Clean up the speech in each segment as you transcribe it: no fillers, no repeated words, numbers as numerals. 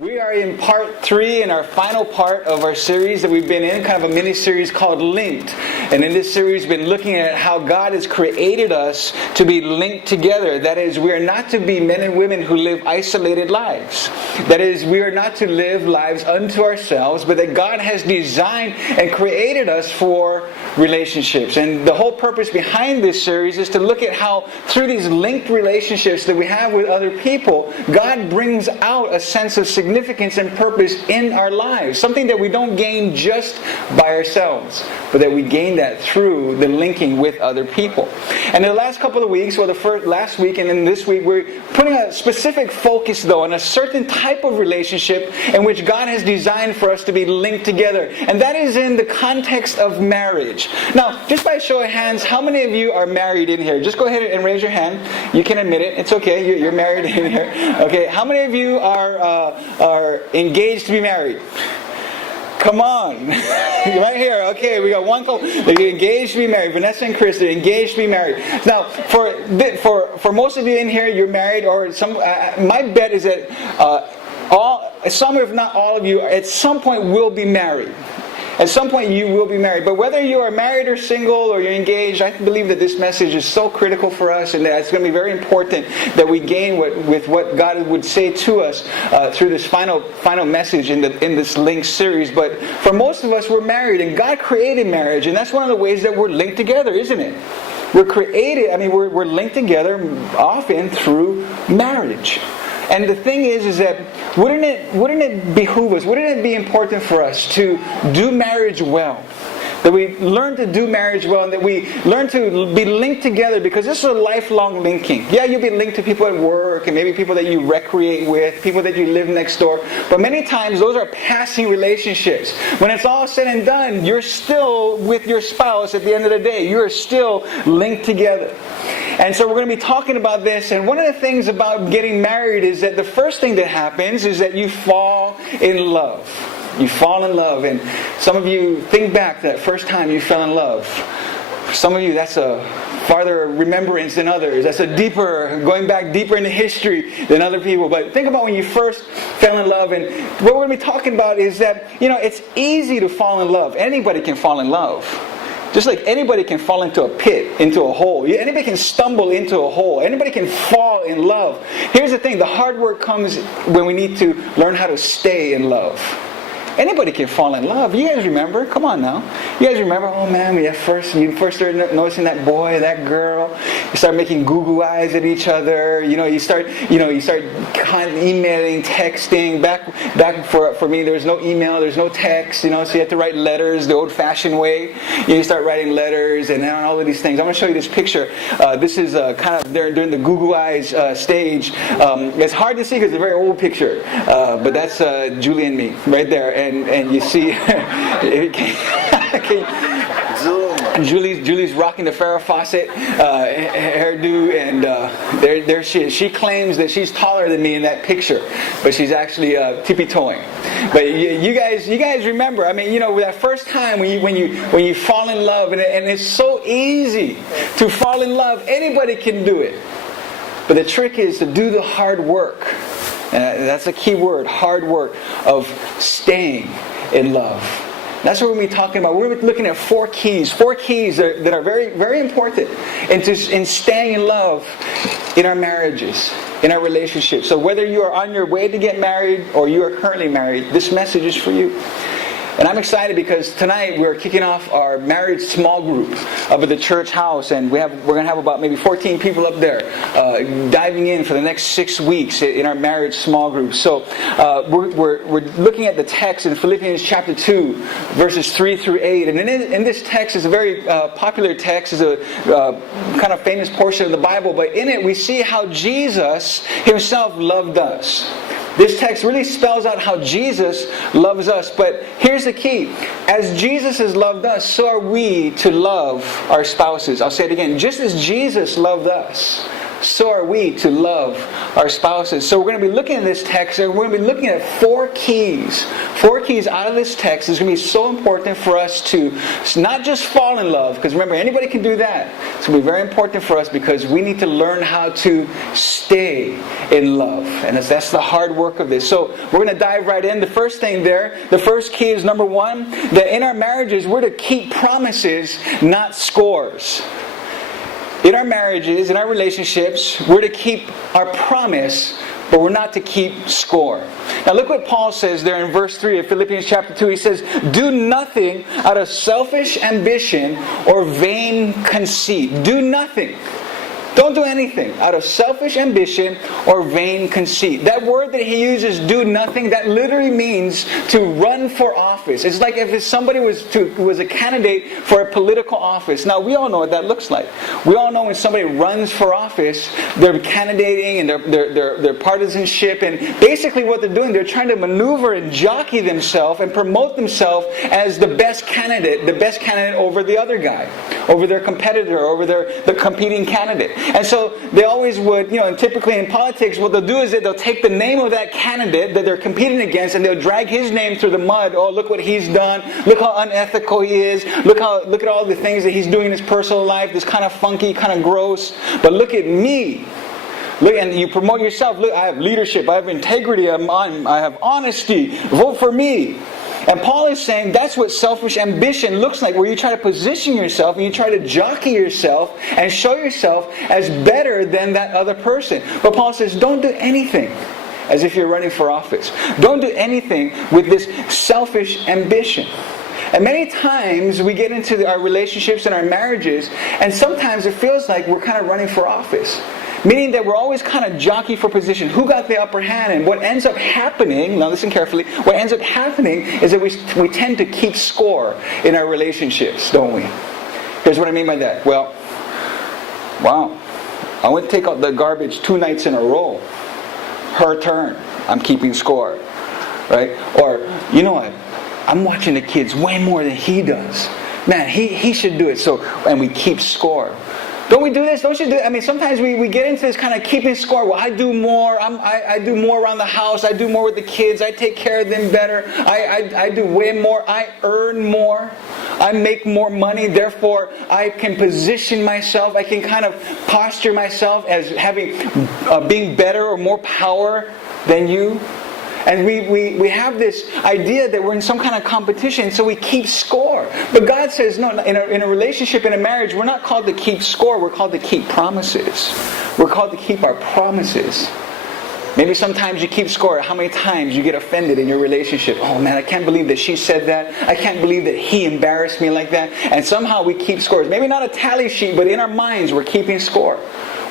We are in part 3 in our final part of our series that we've been in, kind of a mini-series called Linked. And in this series, we've been looking at how God has created us to be linked together. That is, we are not to be men and women who live isolated lives. That is, we are not to live lives unto ourselves, but that God has designed and created us for relationships. And the whole purpose behind this series is to look at how through these linked relationships that we have with other people, God brings out a sense of significance and purpose in our lives. Something that we don't gain just by ourselves, but that we gain that through the linking with other people. And in the last couple of weeks, well, last week and then this week, we're putting a specific focus, though, on a certain type of relationship in which God has designed for us to be linked together. And that is in the context of marriage. Now, just by a show of hands, how many of you are married in here? Just go ahead and raise your hand. You can admit it. It's okay. You're married in here. Okay. How many of you are engaged to be married? Come on. Right here. Okay, we got one couple. They're engaged to be married. Vanessa and Chris, they're engaged to be married. Now, for most of you in here, you're married, or some. My bet is that some, if not all of you, at some point will be married. At some point you will be married. But whether you are married or single or you're engaged, I believe that this message is so critical for us, and that it's going to be very important that we gain with what God would say to us through this final message in this Link series. But for most of us, we're married, and God created marriage, and that's one of the ways that we're linked together, isn't it? We're linked together often through marriage. And the thing is that wouldn't it behoove us, wouldn't it be important for us to do marriage well? That we learn to do marriage well, and that we learn to be linked together, because this is a lifelong linking. Yeah, you'll be linked to people at work, and maybe people that you recreate with, people that you live next door. But many times those are passing relationships. When it's all said and done, you're still with your spouse at the end of the day. You're still linked together. And so we're going to be talking about this. And one of the things about getting married is that the first thing that happens is that you fall in love. You fall in love. And some of you think back to that first time you fell in love. For some of you, that's a farther remembrance than others. That's going back deeper into history than other people. But think about when you first fell in love. And what we're going to be talking about is that, it's easy to fall in love. Anybody can fall in love. Just like anybody can fall into a pit, into a hole. Anybody can stumble into a hole. Anybody can fall in love. Here's the thing. The hard work comes when we need to learn how to stay in love. Anybody can fall in love. You guys remember? Come on now. You guys remember? Oh man, you first started noticing that boy, that girl. You start making goo eyes at each other. You start emailing, texting. Back for me, there was no email, there's no text. So you had to write letters the old-fashioned way. You start writing letters and all of these things. I'm going to show you this picture. This is kind of during the goo eyes stage. It's hard to see because it's a very old picture, but that's Julie and me right there. And you see, Julie's rocking the Farrah Fawcett hairdo, and there she is. She claims that she's taller than me in that picture, but she's actually tippy-toeing. But you guys remember? That first time when you fall in love, and it's so easy to fall in love. Anybody can do it, but the trick is to do the hard work. And that's a key word, hard work, of staying in love. That's what we're going to be talking about. We're going to be looking at four keys that are very, very important in staying in love in our marriages, in our relationships. So whether you are on your way to get married or you are currently married, this message is for you. And I'm excited because tonight we're kicking off our marriage small group up at the church house, and we're going to have about maybe 14 people up there diving in for the next 6 weeks in our marriage small group. So we're looking at the text in Philippians chapter 2, verses 3 through 8. And in this text is a very popular text, is a kind of famous portion of the Bible, but in it we see how Jesus himself loved us. This text really spells out how Jesus loves us. But here's the key. As Jesus has loved us, so are we to love our spouses. I'll say it again. Just as Jesus loved us, so are we to love our spouses. So we're going to be looking at this text, and we're going to be looking at 4 keys. 4 keys out of this text is going to be so important for us to not just fall in love, because remember, anybody can do that. It's going to be very important for us because we need to learn how to stay in love. And that's the hard work of this. So we're going to dive right in. The first thing there, the first key is number 1, that in our marriages, we're to keep promises, not scores. In our marriages, in our relationships, we're to keep our promise, but we're not to keep score. Now look what Paul says there in verse 3 of Philippians chapter 2. He says, do nothing out of selfish ambition or vain conceit. Do nothing. Don't do anything out of selfish ambition or vain conceit. That word that he uses, do nothing, that literally means to run for office. It's like if somebody was a candidate for a political office. Now, we all know what that looks like. We all know when somebody runs for office, they're candidating and their partisanship. And basically what they're doing, they're trying to maneuver and jockey themselves and promote themselves as the best candidate over the other guy, over their competitor, over the competing candidate. And so they always would, and typically in politics, what they'll do is that they'll take the name of that candidate that they're competing against and they'll drag his name through the mud. Oh, look what he's done. Look how unethical he is. Look at all the things that he's doing in his personal life. This kind of funky, kind of gross. But look at me. Look, and you promote yourself. Look, I have leadership. I have integrity. I have honesty. Vote for me. And Paul is saying that's what selfish ambition looks like, where you try to position yourself and you try to jockey yourself and show yourself as better than that other person. But Paul says, don't do anything as if you're running for office. Don't do anything with this selfish ambition. And many times we get into our relationships and our marriages, and sometimes it feels like we're kind of running for office. Meaning that we're always kind of jockey for position. Who got the upper hand? And what ends up happening, now listen carefully, what ends up happening is that we tend to keep score in our relationships, don't we? Here's what I mean by that. Well, wow, I went to take out the garbage 2 nights in a row. Her turn. I'm keeping score. Right? Or, you know what? I'm watching the kids way more than he does. Man, he should do it. So, and we keep score. Don't we do this? Don't you do it? I mean, sometimes we get into this kind of keeping score. Well, I do more. I do more around the house. I do more with the kids. I take care of them better. I do way more. I earn more. I make more money. Therefore, I can position myself. I can kind of posture myself as being better or more power than you. And we have this idea that we're in some kind of competition, so we keep score. But God says, no, in a relationship, in a marriage, we're not called to keep score, we're called to keep promises. We're called to keep our promises. Maybe sometimes you keep score how many times you get offended in your relationship. Oh man, I can't believe that she said that. I can't believe that he embarrassed me like that. And somehow we keep scores. Maybe not a tally sheet, but in our minds we're keeping score.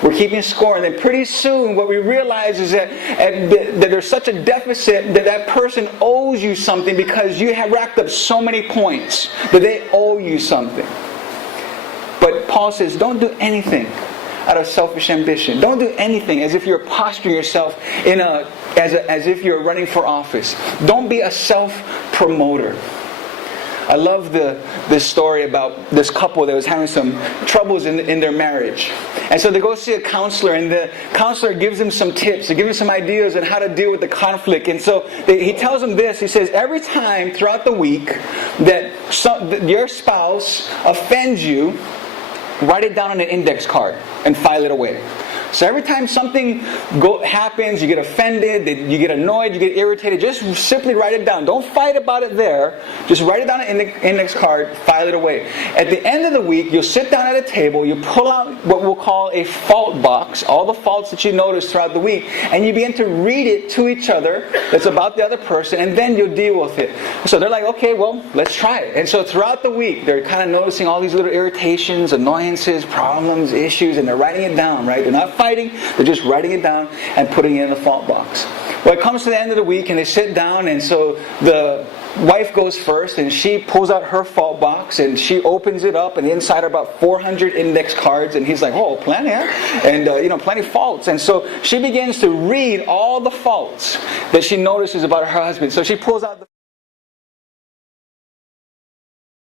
We're keeping score, and then pretty soon what we realize is that there's such a deficit that person owes you something because you have racked up so many points that they owe you something. But Paul says, don't do anything out of selfish ambition. Don't do anything as if you're posturing yourself as if you're running for office. Don't be a self-promoter. I love this story about this couple that was having some troubles in their marriage. And so they go see a counselor, and the counselor gives them some tips. They give them some ideas on how to deal with the conflict. And so he tells them this. He says, every time throughout the week that your spouse offends you, write it down on an index card and file it away. So every time something happens, you get offended, you get annoyed, you get irritated, just simply write it down. Don't fight about it there. Just write it down on an index card, file it away. At the end of the week, you'll sit down at a table, you pull out what we'll call a fault box, all the faults that you notice throughout the week, and you begin to read it to each other that's about the other person, and then you'll deal with it. So they're like, okay, well, let's try it. And so throughout the week, they're kind of noticing all these little irritations, annoyances, problems, issues, and they're writing it down, right? They're not fighting, they're just writing it down and putting it in the fault box. Well, it comes to the end of the week and they sit down, and so the wife goes first and she pulls out her fault box and she opens it up, and inside are about 400 index cards, and he's like, oh, plenty, huh? And plenty of faults. And so she begins to read all the faults that she notices about her husband. So she pulls out the